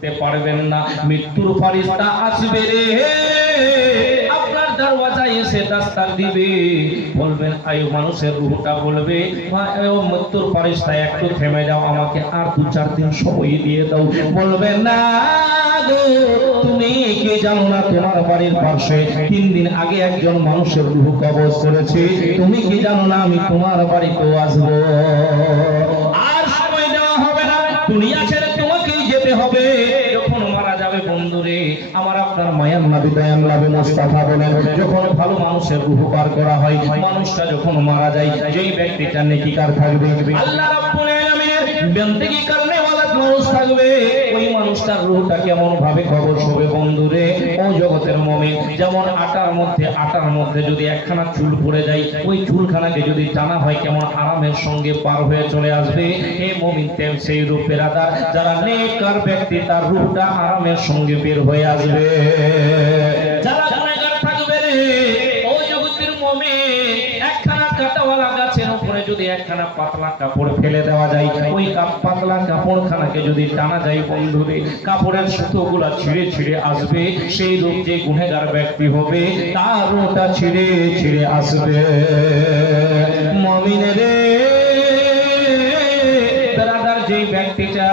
ঢুকতে পারবেন না। মৃত্যুর ফেরেশতা আসবে রে, আপনার দরওয়াজায় এসে দস্তক দিবে, বলবেন আয়ু মানুষের রূহটা বলবে ও মৃত্যুর ফেরেশতা একটু থেমে যাও, আমাকে আর 2-4 দিন সময় দিয়ে দাও। বলবেন না গো, তুমি কি জানো না তোমার বাড়ির পাশে 3 দিন আগে একজন মানুষের রূহ কবজ করেছে, তুমি কি জানো না আমি তোমার বাড়িতেও আসবো। আর সময় দেওয়া হবে না, দুনিয়া ছেড়ে তোমাকেই যেতে হবে। যখন মারা যাবে বন্ধুরে আমার আপনার মায়ার নবী দয়াল নবী মুস্তাফা বলেন, যখন ভালো মানুষের রূহ বার করা হয়, মানুষটা যখন মারা যায়, যেই ব্যক্তিটা নেকিকার থাকবে, আল্লাহ রাব্বুল আলামিনের বন্দেগী করনে ওয়ালা মানুষ থাকবে, ওই মানুষটার রূহটা কেমন ভাবে কবজ হবে বন্ধুরে। ও জগতের মুমিন, যেমন আটার মধ্যে যদি একখানা চুল পড়ে যায়, ওই চুলখানাকে যদি টানা হয় কেমন আরামের সঙ্গে পার হয়ে চলে আসবে। হে মুমিন, তেম সেই রূপের আদার যারা নেককার ব্যক্তি, তার রূহটা আরামের সঙ্গে বের হয়ে আসবে। যারা গুনাহগার থাকবে রে, ও জগতের মুমিন, একখানা কাটাওয়ালা গাছের উপরে যদি একখানা পাতলা কাপড় ফেলে দেওয়া যায়, ওই পাতলা কাপড়খানাকে যদি টানা যায় বন্ধুরে, কাপড়ের সুতোগুলো ছিঁড়ে ছিঁড়ে আসবে। সেই রূপ যে গুনাহগার ব্যক্তি হবে তার রূহটা ছিঁড়ে ছিঁড়ে আসবে। মুমিন রে, যেই ব্যক্তিটা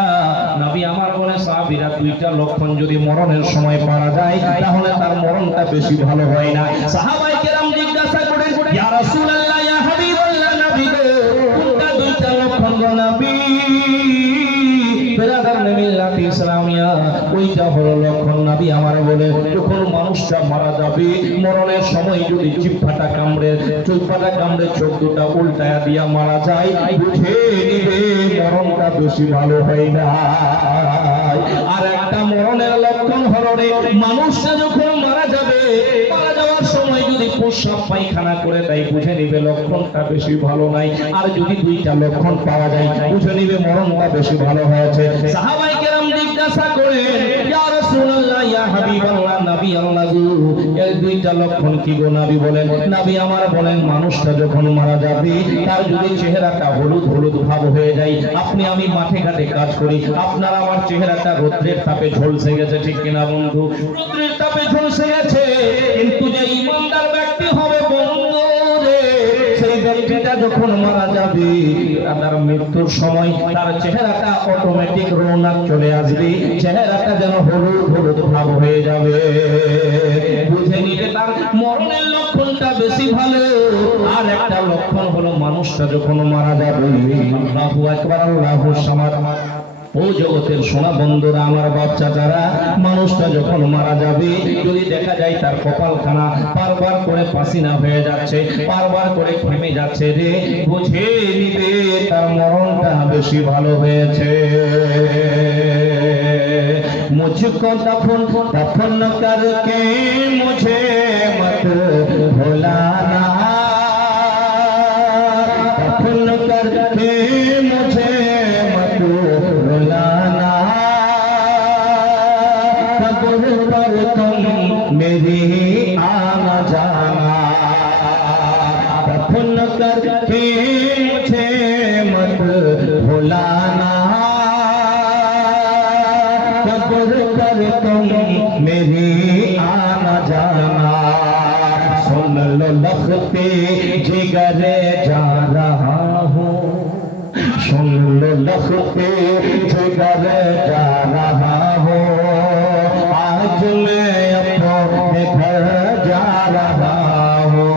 নবী আমার বলে সাহাবীরা 2টা লক্ষণ যদি মরণের সময় পাওয়া যায়, তাহলে তার মরণটা বেশি ভালো হয় না। সাহাবায়ে কেরাম জিজ্ঞাসা করেন, ইয়া রাসূলুল্লাহ, ইয়া হাবিবাল্লাহ, নবী গো, কোনটা 2টা লক্ষণ গো নবী? বেরাদার মিল্লাত ইসলামিয়া, ওইটা হলো লক্ষণ নবী আমার বলে, যখন মানুষটা মারা যাবে, মরণের সময় যদি জিহ্বাটা কামড়ে চোখ দুটা উল্টায়া দিয়া মারা যায়, বুঝে নিবে মরণটা বেশি ভালো হয় না। আর একটা মরণের লক্ষণ হলো রে, মানুষটা যখন মারা যাবে, মারা যাওয়ার সময় যদি প্রস্রাব পায়খানা করে দেয়, বুঝে নিবে লক্ষণটা বেশি ভালো নাই। আর যদি 2টা লক্ষণ পাওয়া যায়, বুঝে নিবে মরণটা বেশি ভালো হয়েছে। সাহাবায়ে কেরাম জিজ্ঞাসা করেন, ইয়া রাসূলুল্লাহ, ইয়া হাবিবাল্লাহ, নবী আল্লাহ গো, এই 2টা লক্ষণ কি গো নবী বলেন? নবী আমার বলেন, মানুষটা যখন মারা যাবে, তার যদি চেহারাটা হলুদ হলুদ ভাব হয়ে যায়, আপনি আমি মাঠে ঘাটে কাজ করি, আপনার আমার চেহারাটা রৌদ্রের তাপে ঝলসে গেছে, ঠিক কিনা বন্ধু? রৌদ্রের তাপে ঝলসে গেছে, কিন্তু যে ইমানদার ব্যক্তি হবে বন্ধু রে, সেই ব্যক্তিটা যখন মারা যাবে, তার মৃত্যুর সময় তার চেহারাটা অটোমেটিক রৌনক চলে আসবে, চেহারাটা যেন হলুদ হলুদ ভাব হয়ে যাবে। বুঝে নিবে তার মরণের লক্ষণটা বেশি ভালো। আর একটা লক্ষণ হলো মানুষটা যখন মারা যাবে, আল্লাহু আকবার, আল্লাহু সামাদ। ও জগতের সোনা বন্ধুরা, আমার বাচ্চা যারা, মানুষটা যখন মারা যাবে, যদি দেখা যায় তার কপালখানা বারবার করে পাসিনা হয়ে যাচ্ছে, বারবার করে ঘেমে যাচ্ছে রে, বুঝে নিবে তার মরণটা বেশি ভালো হয়েছে। मुझको दफन करके मुझे मत भुलाना, दफन करके मुझे मत भुलाना, कब्र पर तुम मेरी आना जाना, दफन करके मुझे मत भुलाना, तुम मेरी आना जाना, सुन लो लखते जिगर जा रहा हूँ, सुन लो लखते जिगर जा रहा हूँ, आज मैं अपने घर जा रहा हूँ,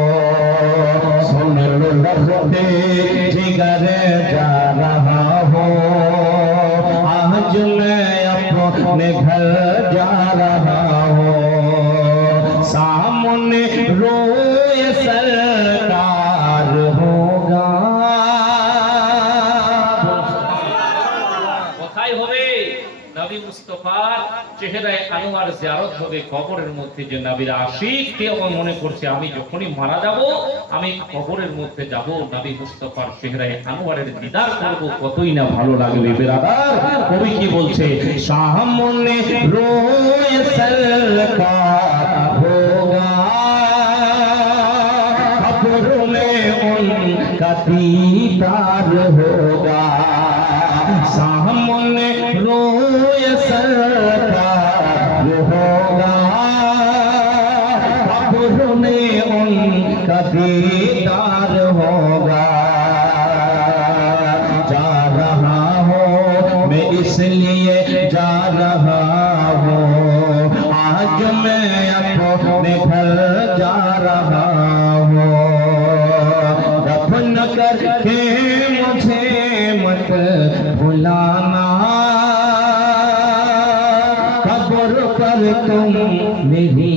सुन लो लखते जिगर जा रहा हूँ, आज मैं अपने घर जा रहा हूँ, सामने रोए सरकार होगा। কোথায় হবে? নবী মুস্তাফার চেহারায় আনোয়ার জিয়ারত হবে কবরের মধ্যে। যে নবীর আশিক কে মনে করছে আমি যখনই মারা যাব, আমি কবরের মধ্যে যাব, নবী মুস্তাফার চেহারায় আনোয়ারের দিদার করব, কতই না ভালো লাগবে বেরাদার। কবি কি বলছে? সামনে রোয় সরকার হোগা, কবর মে উনকা दीदार होगा, सामने रोए सर दीदार होगा। जा रहा हूँ मैं इसलिए जा रहा हूँ, आज मैं अपने घर जा रहा हूँ। दफन करके मुझे मत भुलाना, कब्र पर तुम मेरी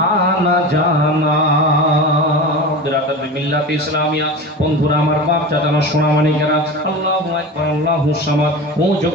आना जाना। মিল্লাতে ইসলামিয়া বন্ধুরা, আমার বাপ চাচানো সোনামানিকেরা, আল্লাহু আকবার, আল্লাহু সামাদ। ও জগৎ